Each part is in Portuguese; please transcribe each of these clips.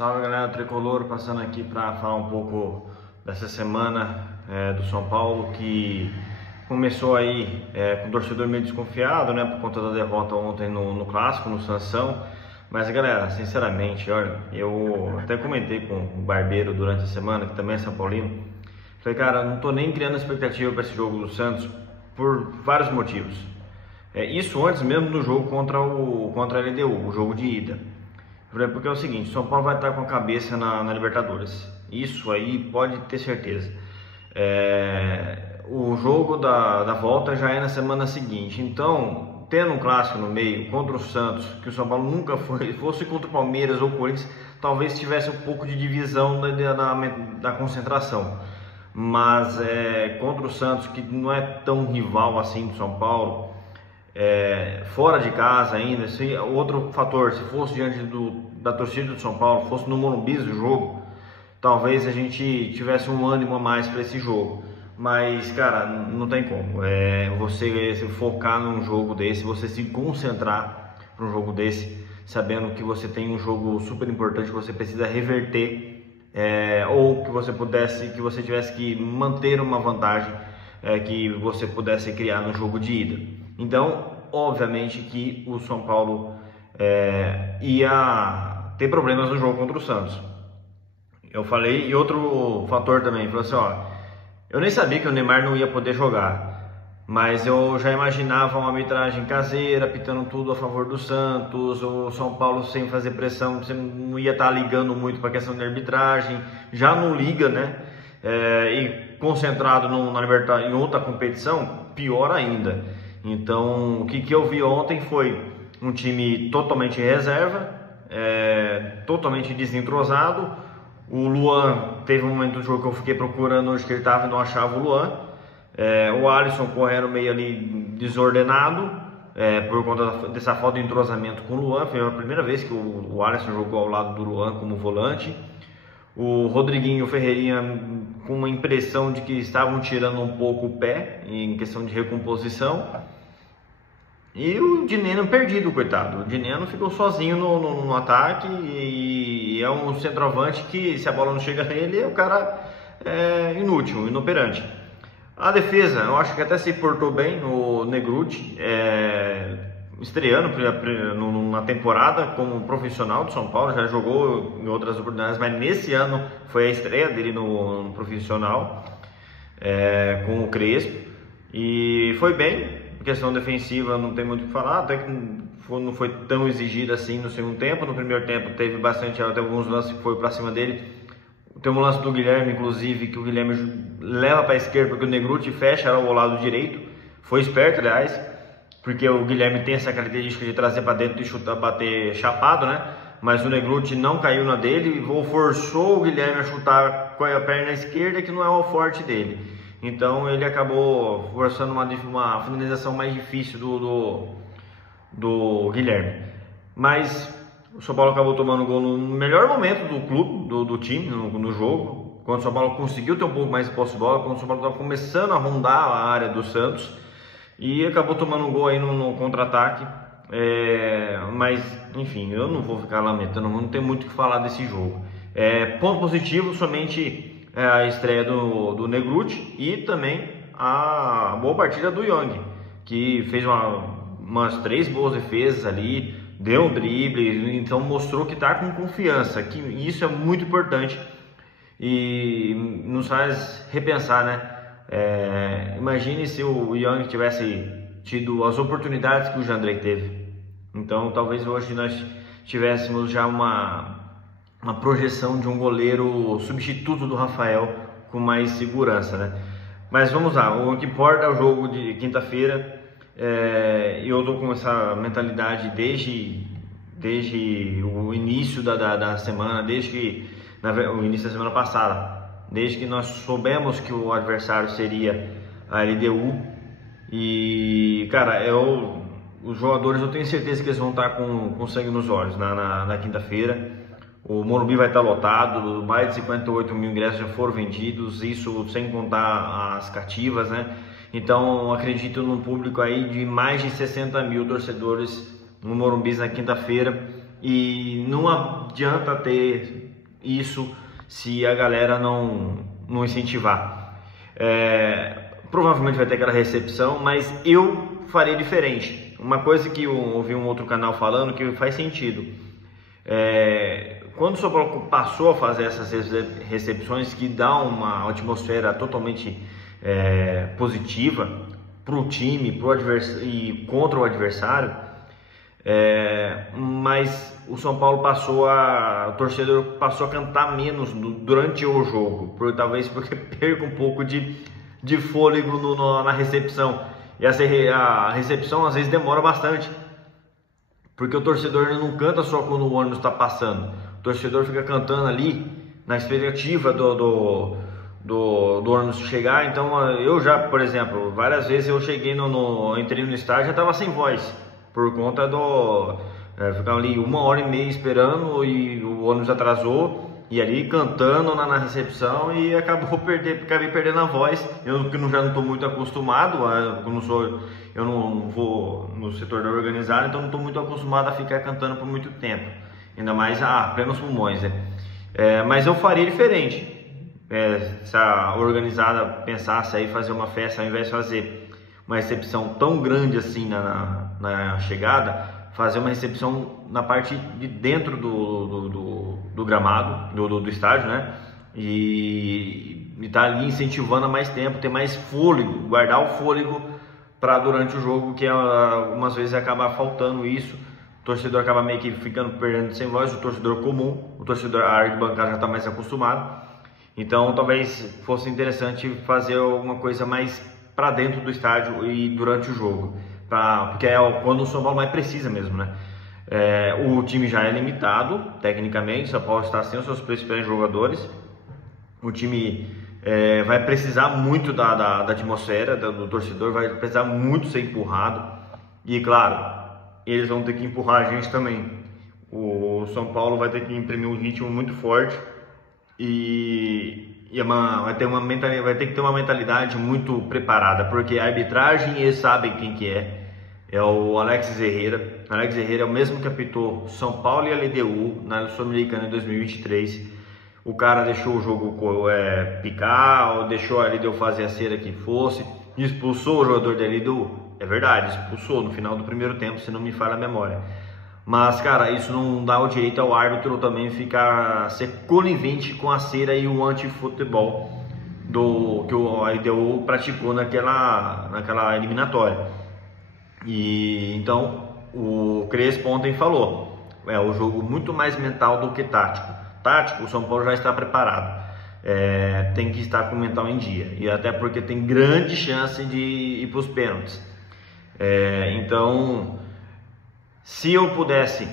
Salve galera tricolor, passando aqui para falar um pouco dessa semana do São Paulo, que começou aí com o torcedor meio desconfiado, né, por conta da derrota ontem no Clássico, no Sansão. Mas galera, sinceramente, olha, eu até comentei com o Barbeiro durante a semana, que também é São Paulino. Falei, cara, não tô nem criando expectativa para esse jogo do Santos por vários motivos. Isso antes mesmo do jogo contra a LDU, o jogo de ida. Porque é o seguinte, São Paulo vai estar com a cabeça na Libertadores. Isso aí pode ter certeza. O jogo da volta já é na semana seguinte. Então, tendo um clássico no meio contra o Santos, que o São Paulo nunca foi, fosse contra o Palmeiras ou o Corinthians, talvez tivesse um pouco de divisão da concentração. Mas contra o Santos, que não é tão rival assim do São Paulo, fora de casa ainda, outro fator, se fosse diante da torcida do São Paulo, fosse no Morumbi o jogo, talvez a gente tivesse um ânimo a mais para esse jogo. Mas cara, não tem como, você se focar num jogo desse, você se concentrar para um jogo desse, sabendo que você tem um jogo super importante que você precisa reverter, ou que você tivesse que manter uma vantagem que você pudesse criar no jogo de ida. Então, obviamente que o São Paulo ia ter problemas no jogo contra o Santos. Eu falei, e outro fator também, falou assim, ó, eu nem sabia que o Neymar não ia poder jogar, mas eu já imaginava uma arbitragem caseira, pitando tudo a favor do Santos, o São Paulo sem fazer pressão, você não ia estar ligando muito para a questão da arbitragem, já não liga, né? E concentrado na Libertadores, em outra competição, pior ainda. Então, o que eu vi ontem foi um time totalmente reserva, totalmente desentrosado. O Luan, teve um momento do jogo que eu fiquei procurando onde que ele estava e não achava o Luan. O Alisson correndo meio ali desordenado, por conta dessa falta de entrosamento com o Luan. Foi a primeira vez que o Alisson jogou ao lado do Luan como volante. O Rodriguinho e o Ferreirinha com uma impressão de que estavam tirando um pouco o pé em questão de recomposição. E o Dineno perdido, coitado. O Dineno ficou sozinho no ataque e é um centroavante que, se a bola não chega nele, o cara é inútil, inoperante. A defesa, eu acho que até se portou bem o Negrutti, estreando na temporada como profissional do São Paulo, já jogou em outras oportunidades, mas nesse ano foi a estreia dele no profissional, com o Crespo, e foi bem. A questão defensiva não tem muito o que falar, até que não foi tão exigida assim no segundo tempo. No primeiro tempo teve alguns lances que foi para cima dele. Tem um lance do Guilherme, inclusive, que o Guilherme leva para a esquerda porque o Negrutti fecha ao lado direito. Foi esperto, aliás, porque o Guilherme tem essa característica de trazer para dentro e chutar, bater chapado, né? Mas o Negrutti não caiu na dele e forçou o Guilherme a chutar com a perna esquerda, que não é o forte dele. Então ele acabou forçando uma finalização mais difícil do Guilherme. Mas o São Paulo acabou tomando gol no melhor momento do clube, do time, no jogo. Quando o São Paulo conseguiu ter um pouco mais de posse de bola, quando o São Paulo estava começando a rondar a área do Santos. E acabou tomando um gol aí no contra-ataque. Mas, enfim, eu não vou ficar lamentando, não tem muito o que falar desse jogo. Ponto positivo, somente a estreia do Negrutti e também a boa partida do Young, que fez umas 3 boas defesas ali, deu um drible, então mostrou que está com confiança, que isso é muito importante e nos faz repensar, né? Imagine se o Young tivesse tido as oportunidades que o Jandrei teve. Então talvez hoje nós tivéssemos já uma projeção de um goleiro substituto do Rafael com mais segurança, né? Mas vamos lá, o que importa é o jogo de quinta-feira. Eu tô com essa mentalidade desde o início da semana, o início da semana passada, desde que nós soubemos que o adversário seria a LDU. E cara, os jogadores, eu tenho certeza que eles vão estar com sangue nos olhos na quinta-feira. O Morumbi vai estar lotado, mais de 58 mil ingressos já foram vendidos, isso sem contar as cativas, né? Então acredito num público aí de mais de 60 mil torcedores no Morumbi na quinta-feira. e não adianta ter isso se a galera não incentivar. Provavelmente vai ter aquela recepção, mas eu faria diferente. Uma coisa que eu ouvi um outro canal falando que faz sentido. Quando o São Paulo passou a fazer essas recepções que dá uma atmosfera totalmente positiva para o time, pro adversário e contra o adversário, mas o São Paulo o torcedor passou a cantar menos durante o jogo, talvez porque perca um pouco de fôlego na recepção, e a recepção às vezes demora bastante, porque o torcedor não canta só quando o ônibus está passando, o torcedor fica cantando ali na expectativa do ônibus chegar. Então eu já, por exemplo, várias vezes eu cheguei entrei no estádio e já estava sem voz, por conta ficar ali 1h30 esperando e o ônibus atrasou, e ali cantando na recepção, e acabei perdendo a voz. Eu que já não estou muito acostumado, eu não vou no setor da organizada, então não estou muito acostumado a ficar cantando por muito tempo, ainda mais a plenos pulmões, né? Mas eu faria diferente. Se a organizada pensasse aí fazer uma festa, ao invés de fazer uma recepção tão grande assim na chegada, fazer uma recepção na parte de dentro do gramado, do estádio, né? E tá ali incentivando a mais tempo, ter mais fôlego, guardar o fôlego para durante o jogo, que algumas vezes acaba faltando isso. O torcedor acaba meio que perdendo sem voz, o torcedor comum, a arquibancada já está mais acostumado. Então talvez fosse interessante fazer alguma coisa mais para dentro do estádio e durante o jogo, porque é quando o São Paulo mais precisa mesmo, né? O time já é limitado tecnicamente, o São Paulo está sem os seus principais jogadores, o time vai precisar muito da atmosfera do torcedor, vai precisar muito ser empurrado, e claro, eles vão ter que empurrar a gente também. O São Paulo vai ter que imprimir um ritmo muito forte, vai ter que ter uma mentalidade muito preparada, porque a arbitragem, eles sabem quem que é o Alex Herrera. Alex Herrera é o mesmo que apitou São Paulo e a LDU na Sul-Americana em 2023. O cara deixou o jogo picar, ou deixou a LDU fazer a cera que fosse, expulsou o jogador da LDU. É verdade, expulsou no final do primeiro tempo, se não me falha a memória. Mas, cara, isso não dá o direito ao árbitro também ser conivente com a cera e o anti-futebol que o LDU praticou naquela eliminatória. E então o Crespo ontem falou, o jogo muito mais mental do que tático. Tático, o São Paulo já está preparado, tem que estar com o mental em dia, e até porque tem grande chance de ir para os pênaltis. Então, se eu pudesse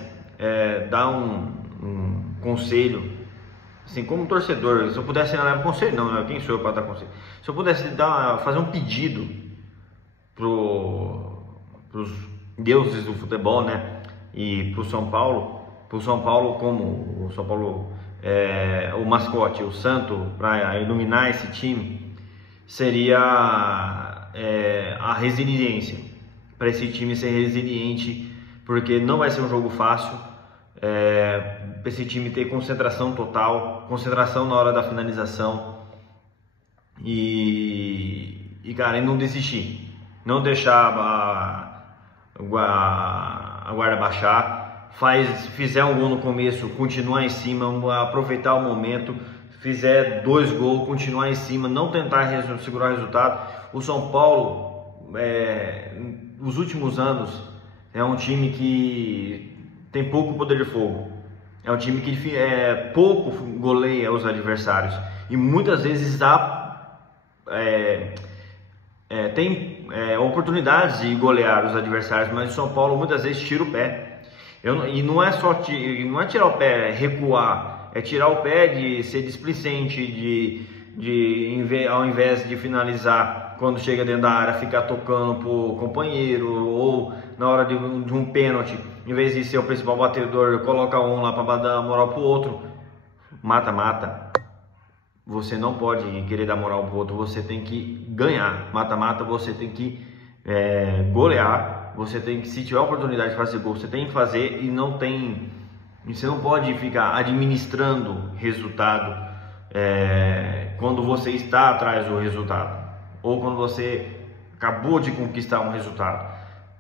dar um conselho, assim, como torcedor, se eu pudesse dar um conselho, não, quem sou eu para dar conselho? Se eu pudesse fazer um pedido pros deuses do futebol, né, e pro São Paulo, como o São Paulo o mascote, o santo, para iluminar esse time, seria a resiliência, para esse time ser resiliente, porque não vai ser um jogo fácil, para esse time ter concentração total, concentração na hora da finalização, e cara, e não desistir, não deixar a guarda baixar. Fizer um gol no começo, continuar em cima, aproveitar o momento. Fizer 2 gols, continuar em cima, não tentar segurar o resultado. O São Paulo, nos últimos anos, é um time que tem pouco poder de fogo. É um time que pouco goleia os adversários, e muitas vezes tem oportunidades de golear os adversários, mas o São Paulo muitas vezes tira o pé. E não é tirar o pé, recuar, é tirar o pé de ser displicente, ao invés de finalizar quando chega dentro da área, ficar tocando pro companheiro, ou na hora de um pênalti, em vez de ser o principal batedor, coloca um lá para dar moral pro outro. Mata-mata. Você não pode querer dar moral pro outro, você tem que ganhar. Mata-mata, você tem que golear. Você tem que, se tiver a oportunidade de fazer gol, você tem que fazer, e não tem Você não pode ficar administrando resultado quando você está atrás do resultado ou quando você acabou de conquistar um resultado.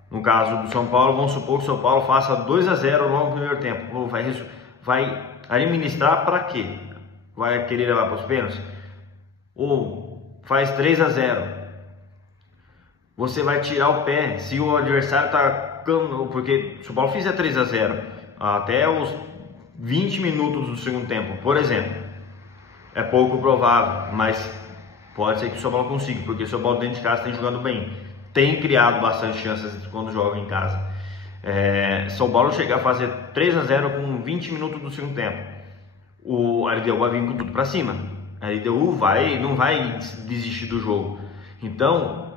No caso do São Paulo, vamos supor que o São Paulo faça 2-0 logo no primeiro tempo. Vai administrar para quê? Vai querer levar para os pênaltis? Ou faz 3-0? Você vai tirar o pé se o adversário está... Porque se o São Paulo fizer 3-0 até os 20 minutos do segundo tempo, por exemplo, é pouco provável, mas pode ser que o São Paulo consiga, porque o São Paulo dentro de casa tem jogando bem, tem criado bastante chances quando joga em casa. São Paulo chegar a fazer 3-0 com 20 minutos do segundo tempo, a LDU vai vir com tudo para cima. A LDU não vai desistir do jogo, então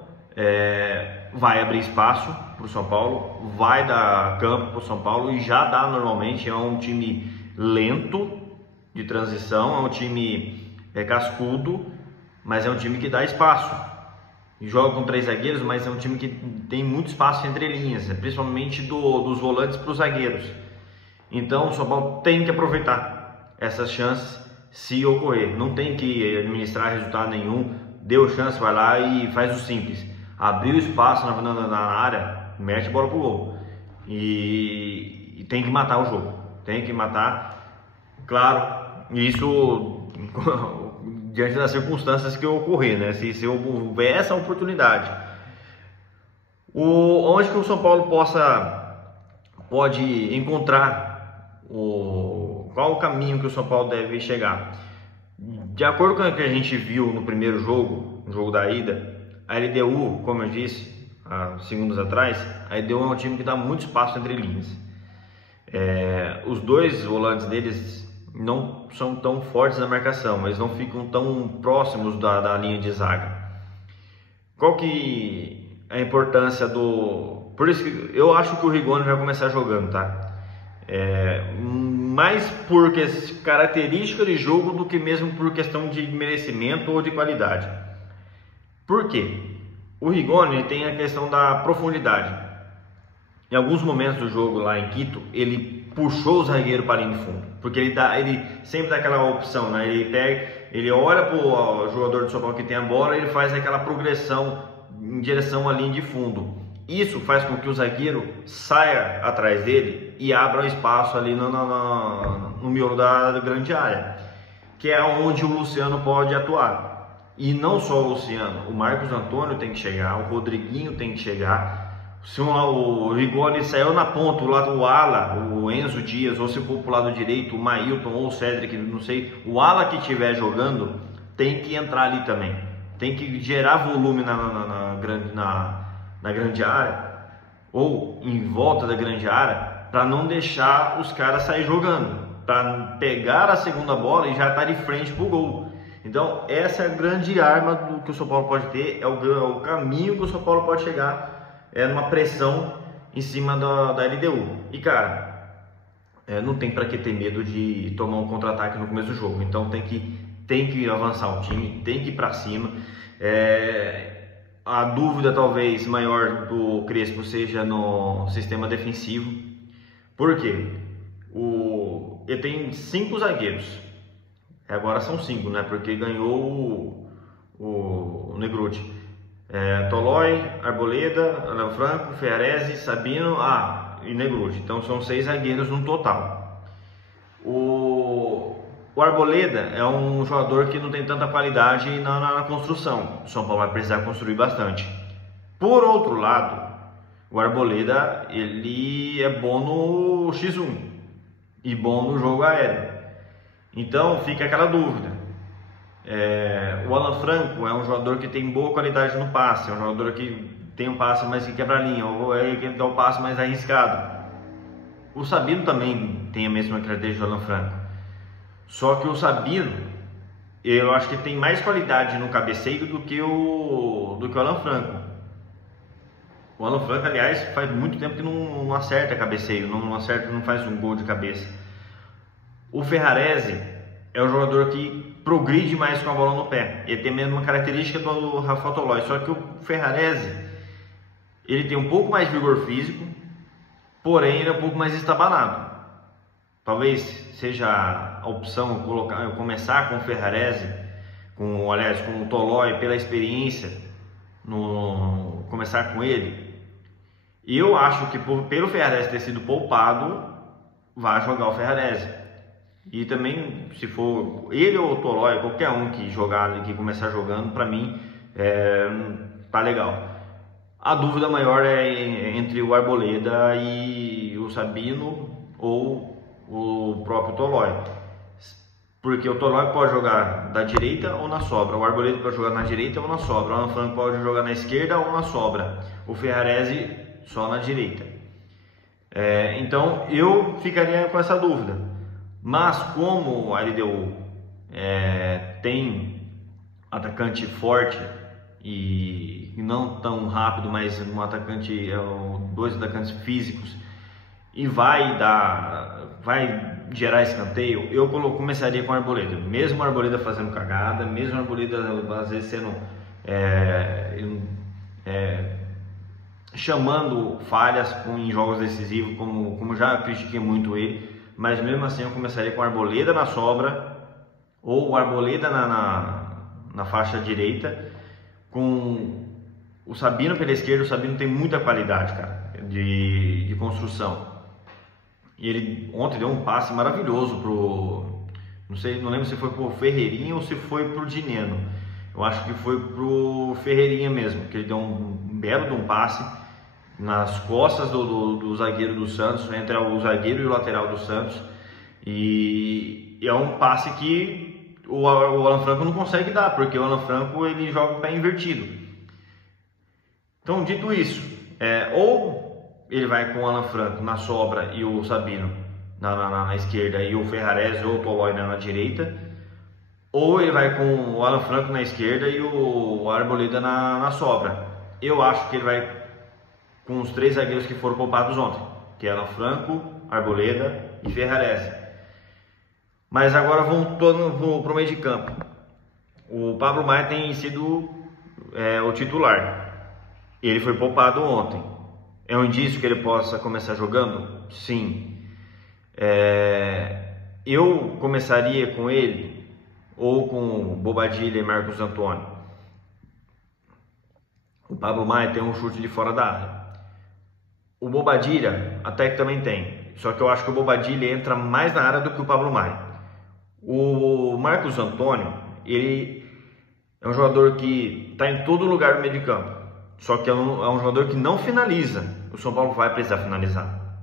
vai abrir espaço para o São Paulo, vai dar campo para o São Paulo, e já dá normalmente. É um time lento de transição, é um time cascudo, mas é um time que dá espaço. Joga com 3 zagueiros, mas é um time que tem muito espaço entre linhas, principalmente dos volantes para os zagueiros. Então o São Paulo tem que aproveitar essas chances se ocorrer. Não tem que administrar resultado nenhum. Deu chance, vai lá e faz o simples. Abriu espaço na área, mete a bola pro gol. E tem que matar o jogo. Tem que matar. Claro, isso diante das circunstâncias que ocorrer, né? Se houver essa oportunidade. Onde que o São Paulo pode encontrar qual o caminho que o São Paulo deve chegar? De acordo com o que a gente viu no primeiro jogo, no jogo da ida, a LDU, como eu disse há segundos atrás, a LDU é um time que dá muito espaço entre linhas. Os dois volantes deles não são tão fortes na marcação, eles não ficam tão próximos da linha de zaga. Qual que é a importância Por isso que eu acho que o Rigoni vai começar jogando, tá? Mais por característica de jogo do que mesmo por questão de merecimento ou de qualidade. Por quê? O Rigoni tem a questão da profundidade. Em alguns momentos do jogo lá em Quito, ele puxou o zagueiro para a linha de fundo, porque ele sempre dá aquela opção, né? Ele olha para o jogador do São Paulo que tem a bola e ele faz aquela progressão em direção à linha de fundo. Isso faz com que o zagueiro saia atrás dele e abra o espaço ali no miolo da grande área, que é onde o Luciano pode atuar. E não só o Luciano, o Marcos Antônio tem que chegar, o Rodriguinho tem que chegar. Se o Rigoni saiu na ponta, o ala, o Enzo Dias, ou se for pro lado direito, o Mailton ou o Cedric, não sei, o ala que estiver jogando tem que entrar ali também. Tem que gerar volume na grande área ou em volta da grande área, para não deixar os caras sair jogando, para pegar a segunda bola e já estar de frente pro gol. Então essa é a grande arma que o São Paulo pode ter, é o caminho que o São Paulo pode chegar, numa pressão em cima da LDU. E cara, não tem para que ter medo de tomar um contra-ataque no começo do jogo. Então tem que avançar o time, tem que ir para cima. A dúvida talvez maior do Crespo seja no sistema defensivo. Por quê? Ele tem 5 zagueiros. Agora são 5, né? Porque ganhou o Negruti. Tolói, Arboleda, Alan Franco, Ferrarese, Sabino e Negruti. Então são 6 zagueiros no total. O Arboleda é um jogador que não tem tanta qualidade na construção. O São Paulo vai precisar construir bastante. Por outro lado, o Arboleda ele é bom no X1 e bom no jogo aéreo. Então fica aquela dúvida. O Alan Franco é um jogador que tem boa qualidade no passe, é um jogador que tem um passe mais que quebra a linha, ou que dá um passe mais arriscado. O Sabino também tem a mesma característica do Alan Franco, só que o Sabino, eu acho que tem mais qualidade no cabeceio do que o Alan Franco. O Alan Franco, aliás, faz muito tempo que não acerta cabeceio, não faz um gol de cabeça. O Ferrarese é um jogador que progride mais com a bola no pé. Ele tem a mesma característica do Rafael Tolói, só que o Ferrarese ele tem um pouco mais de vigor físico, porém ele é um pouco mais estabanado. talvez seja a opção eu começar com o Ferrarese, com o Tolói, pela experiência, começar com ele. E eu acho que pelo Ferrarese ter sido poupado, vai jogar o Ferrarese. E também, se for ele ou o Tolói, qualquer um que jogar, que começar jogando, para mim tá legal. A dúvida maior é entre o Arboleda e o Sabino ou o próprio Tolói. Porque o Tolói pode jogar da direita ou na sobra, o Arboleda pode jogar na direita ou na sobra, o Alan Franco pode jogar na esquerda ou na sobra, o Ferrarese só na direita. Então eu ficaria com essa dúvida. Mas como a LDU tem atacante forte e não tão rápido, mas dois atacantes físicos, e vai gerar escanteio, eu começaria com o Arboleda. Mesmo o Arboleda fazendo cagada, mesmo o Arboleda às vezes sendo chamando falhas em jogos decisivos, como já critiquei muito ele, mas mesmo assim eu começaria com o Arboleda na sobra, ou o Arboleda na faixa direita, com o Sabino pela esquerda. O Sabino tem muita qualidade, cara, de construção. E ele ontem deu um passe maravilhoso não lembro se foi pro Ferreirinha ou se foi pro Dineno. Eu acho que foi pro Ferreirinha mesmo, que ele deu um belo de um passe nas costas do zagueiro do Santos, entre o zagueiro e o lateral do Santos. E é um passe que o Alan Franco não consegue dar, porque o Alan Franco ele joga o pé invertido. Então, dito isso, ou ele vai com o Alan Franco na sobra e o Sabino na esquerda e o Ferrarese ou o Tolói na direita, ou ele vai com o Alan Franco na esquerda e o Arboleda na sobra. Eu acho que ele vai com os 3 zagueiros que foram poupados ontem, que é Alan Franco, Arboleda e Ferrarese. Mas agora vamos para o meio de campo. O Pablo Maia tem sido o titular. Ele foi poupado ontem. É um indício que ele possa começar jogando? Sim. Eu começaria com ele ou com Bobadilla e Marcos Antônio. O Pablo Maia tem um chute de fora da área. O Bobadilla até que também tem. Só que eu acho que o Bobadilla entra mais na área do que o Pablo Maia. O Marcos Antônio, ele é um jogador que está em todo lugar no meio de campo. Só que é um jogador que não finaliza. O São Paulo vai precisar finalizar.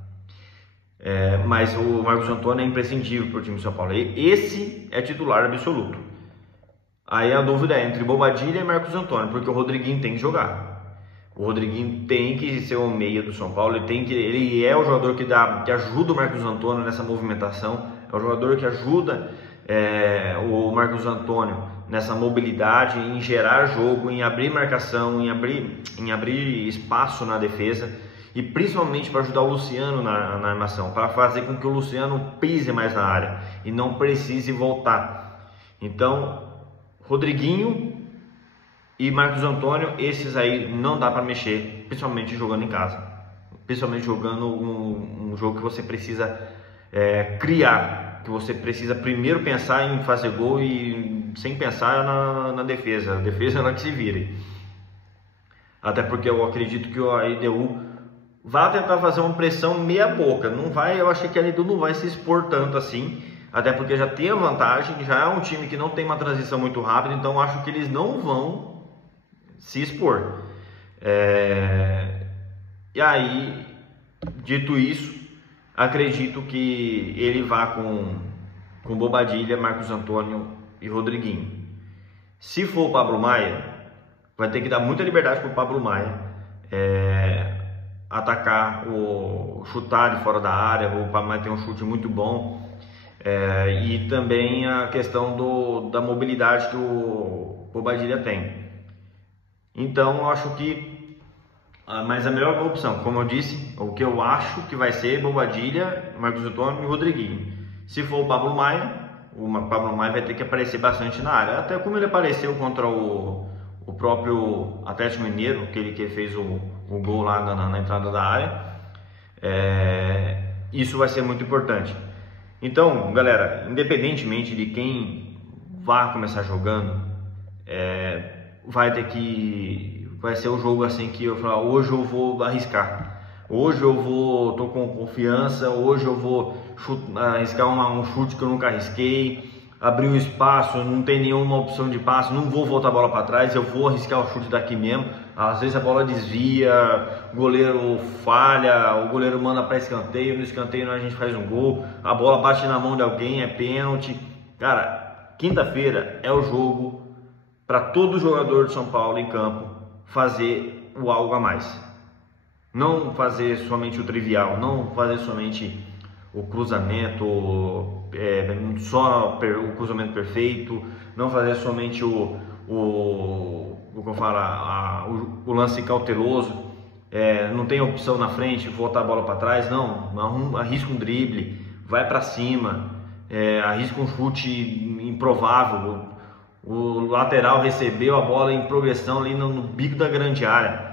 Mas o Marcos Antônio é imprescindível para o time de São Paulo. Esse é titular absoluto. Aí a dúvida é entre Bobadilla e Marcos Antônio, porque o Rodriguinho tem que jogar. O Rodriguinho tem que ser o meia do São Paulo. Ele é o jogador que ajuda o Marcos Antônio nessa movimentação. É o jogador que ajuda o Marcos Antônio nessa mobilidade, em gerar jogo, em abrir marcação, em abrir espaço na defesa, e principalmente para ajudar o Luciano na armação, para fazer com que o Luciano pise mais na área e não precise voltar. Então, Rodriguinho e Marcos Antônio, esses aí não dá para mexer, principalmente jogando em casa, principalmente jogando um jogo que você precisa criar, que você precisa primeiro pensar em fazer gol e sem pensar na defesa. A defesa é ela que se vire. Até porque eu acredito que a LDU vai tentar fazer uma pressão meia boca. Eu achei que a LDU não vai se expor tanto assim, até porque já tem a vantagem, já é um time que não tem uma transição muito rápida, então acho que eles não vão se expor. E aí, dito isso, acredito que ele vá com Bobadilla, Marcos Antônio e Rodriguinho. Se for o Pablo Maia, vai ter que dar muita liberdade para o Pablo Maia atacar, chutar de fora da área. O Pablo Maia tem um chute muito bom, e também a questão da mobilidade que o Bobadilla tem. Então eu acho que mas a melhor opção, como eu disse, o que eu acho que vai ser Bobadilla, Marcos Antônio e Rodriguinho. Se for o Pablo Maia vai ter que aparecer bastante na área, até como ele apareceu contra o próprio Atlético Mineiro, que ele fez o gol lá na entrada da área. Isso vai ser muito importante. Então, galera, independentemente de quem vá começar jogando, vai ser o jogo assim que eu falar, hoje eu vou arriscar, hoje eu tô com confiança, hoje eu vou arriscar um chute que eu nunca arrisquei, abrir um espaço, não tem nenhuma opção de passe, não vou voltar a bola para trás, eu vou arriscar o chute daqui mesmo. Às vezes a bola desvia, o goleiro falha, o goleiro manda para escanteio, no escanteio a gente faz um gol, a bola bate na mão de alguém, é pênalti. Cara, quinta-feira é o jogo para todo jogador de São Paulo em campo fazer o algo a mais. Não fazer somente o trivial, não fazer somente o cruzamento, só o cruzamento perfeito, não fazer somente o lance cauteloso, não tem opção na frente, voltar a bola para trás, não, arrisca um drible, vai para cima, arrisca um chute improvável, o lateral recebeu a bola em progressão ali no bico da grande área,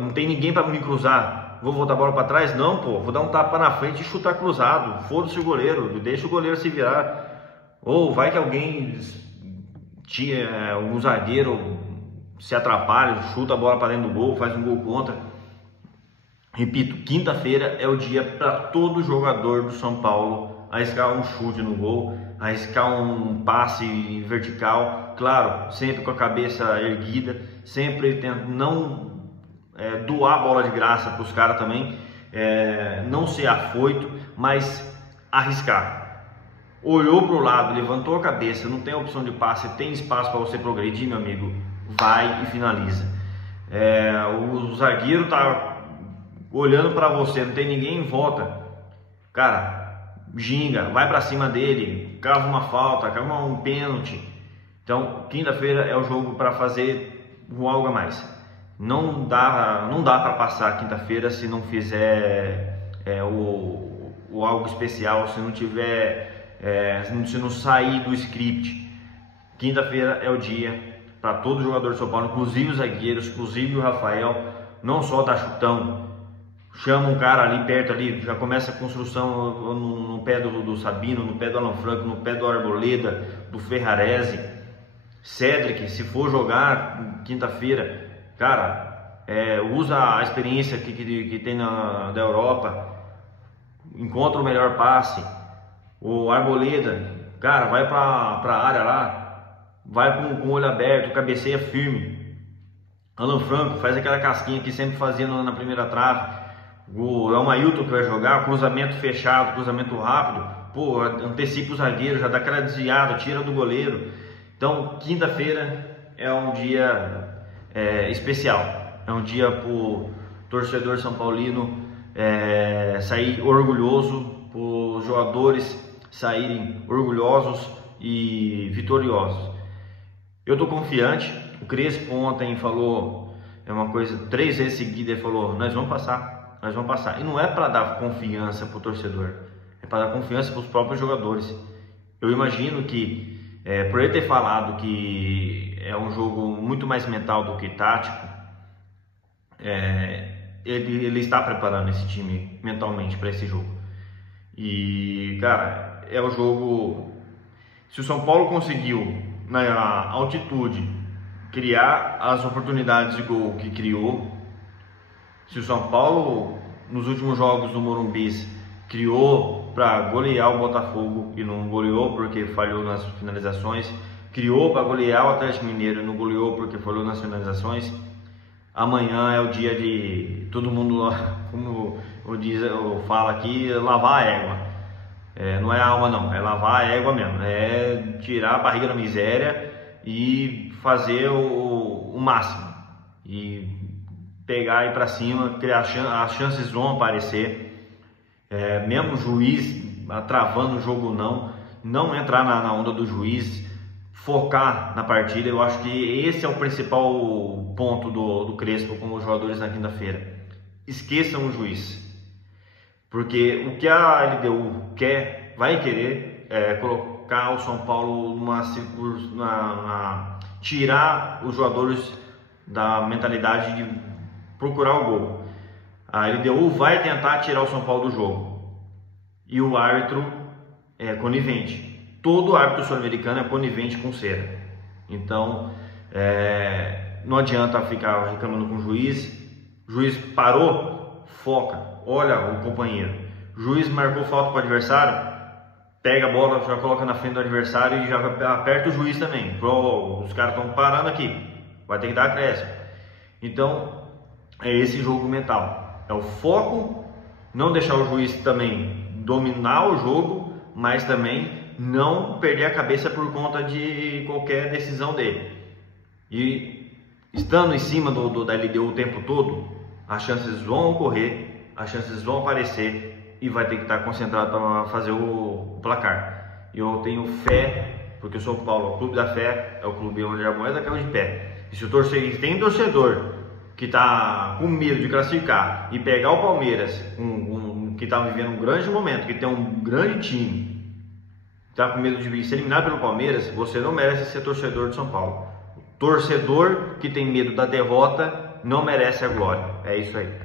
não tem ninguém para me cruzar, vou voltar a bola para trás? Não, pô, vou dar um tapa na frente e chutar cruzado, foda-se o goleiro, deixa o goleiro se virar, ou vai que alguém, um zagueiro se atrapalha, chuta a bola para dentro do gol, faz um gol contra. Repito, quinta-feira é o dia para todo jogador do São Paulo arriscar um chute no gol, arriscar um passe vertical, claro, sempre com a cabeça erguida, sempre tentando não doar a bola de graça para os caras também, não ser afoito, mas arriscar. Olhou para o lado, levantou a cabeça, não tem opção de passe, tem espaço para você progredir, meu amigo, vai e finaliza. O zagueiro tá olhando para você, não tem ninguém em volta, cara, ginga, vai para cima dele, cava uma falta, cava um pênalti. Então, quinta-feira é o jogo para fazer algo a mais. Não dá para passar quinta-feira se não fizer o algo especial, se não tiver, se não sair do script. Quinta-feira é o dia para todo jogador de São Paulo, inclusive os zagueiros, inclusive o Rafael, não só dar chutão, chama um cara ali perto, ali já começa a construção no pé do Sabino, no pé do Alan Franco, no pé do Arboleda, do Ferrarese, Cedric, se for jogar quinta-feira, cara, usa a experiência que tem da Europa, encontra o melhor passe. O Arboleda, cara, vai para a área lá, vai com o olho aberto, cabeceia firme. Alan Franco faz aquela casquinha que sempre fazia na primeira trave. O Ailton que vai jogar, cruzamento fechado, cruzamento rápido, pô, antecipa o zagueiro, já dá aquela desviada, tira do goleiro. Então, quinta-feira é um dia especial, é um dia para o torcedor São Paulino sair orgulhoso, para os jogadores saírem orgulhosos e vitoriosos. Eu estou confiante. O Crespo ontem falou uma coisa, 3 vezes seguida ele falou, nós vamos passar, nós vamos passar. E não é para dar confiança para o torcedor, é para dar confiança para os próprios jogadores. Eu imagino que por ele ter falado que é um jogo muito mais mental do que tático, ele está preparando esse time mentalmente para esse jogo. E, cara, é o jogo. Se o São Paulo conseguiu, na altitude, criar as oportunidades de gol que criou, se o São Paulo, nos últimos jogos do Morumbi, criou para golear o Botafogo e não goleou porque falhou nas finalizações, criou para golear o Atlético Mineiro e não goleou porque falhou nas finalizações, amanhã é o dia de todo mundo, como eu falo aqui, lavar a égua. Não é a alma não, é lavar a égua mesmo, é tirar a barriga da miséria e fazer o máximo e pegar e ir para cima, criar as chances vão aparecer. Mesmo o juiz travando o jogo, não entrar na onda do juiz, focar na partida. Eu acho que esse é o principal ponto do Crespo com os jogadores na quinta-feira. Esqueçam o juiz, porque o que a LDU vai querer colocar o São Paulo tirar os jogadores da mentalidade de procurar o gol. A LDU vai tentar tirar o São Paulo do jogo. e o árbitro é conivente. Todo árbitro sul-americano é conivente com cera. Então, não adianta ficar reclamando com o juiz. O juiz parou, foca, olha o companheiro. O juiz marcou falta para o adversário, pega a bola, já coloca na frente do adversário e já aperta o juiz também. Os caras estão parando aqui, vai ter que dar acréscimo. Então, é esse jogo mental. É o foco, não deixar o juiz também dominar o jogo, mas também não perder a cabeça por conta de qualquer decisão dele. E estando em cima da LDU o tempo todo, as chances vão ocorrer, as chances vão aparecer e vai ter que estar concentrado para fazer o placar. E eu tenho fé, porque o São Paulo, o clube da fé, é o clube onde a moeda caiu de pé. E se tem torcedor que está com medo de classificar e pegar o Palmeiras, que está vivendo um grande momento, que tem um grande time, está com medo de ser eliminado pelo Palmeiras, você não merece ser torcedor de São Paulo. O torcedor que tem medo da derrota não merece a glória. É isso aí.